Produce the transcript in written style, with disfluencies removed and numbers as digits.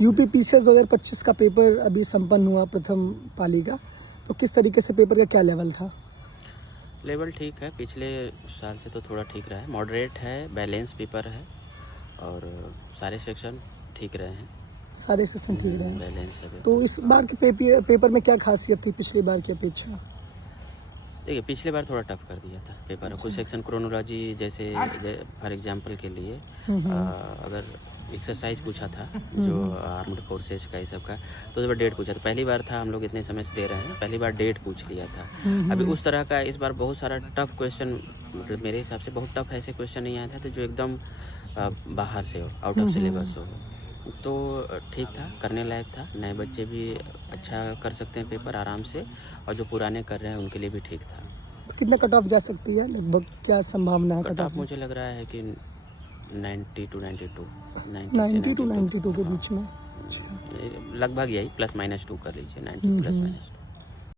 UP PCS 2025 का paper अभी संपन्न हुआ प्रथम पाली का, तो किस तरीके से पेपर का क्या लेवल था? लेवल ठीक है, पिछले साल से तो थोड़ा ठीक रहा है, मॉडरेट है, बैलेंस पेपर है और सारे सेक्शन ठीक रहे हैं। सारे सेशन ठीक रहे हैं। बैलेंस है। तो इस बार के पेपर में क्या खासियत थी पिछली बार की अपेक्षा? देखिए, पिछले बार थोड़ा टफ कर दिया था पेपर। कुछ सेक्शन क्रोनोलॉजी जैसे फॉर एग्जांपल के लिए अगर एक्सरसाइज पूछा था जो आर्म्ड फोर्सेस का ये सब का, तो उस बार डेट पूछा था। पहली बार था, हम लोग इतने समय से दे रहे हैं, पहली बार डेट पूछ लिया था। अभी उस तरह का इस बार बहुत सारा टफ क्वेश्चन, मतलब मेरे हिसाब से बहुत टफ ऐसे क्वेश्चन नहीं आया था तो जो एकदम बाहर से हो, आउट ऑफ सिलेबस हो, तो ठीक था, करने लायक था। नए बच्चे भी अच्छा कर सकते हैं पेपर आराम से, और जो पुराने कर रहे हैं उनके लिए भी ठीक था। तो कितना कट ऑफ जा सकती है लगभग, क्या संभावना है कट ऑफ? मुझे लग रहा है कि 90 to 92, 90 to 92 के बीच में। अच्छा। लगभग यही, +-2 कर लीजिए, 90 +-2।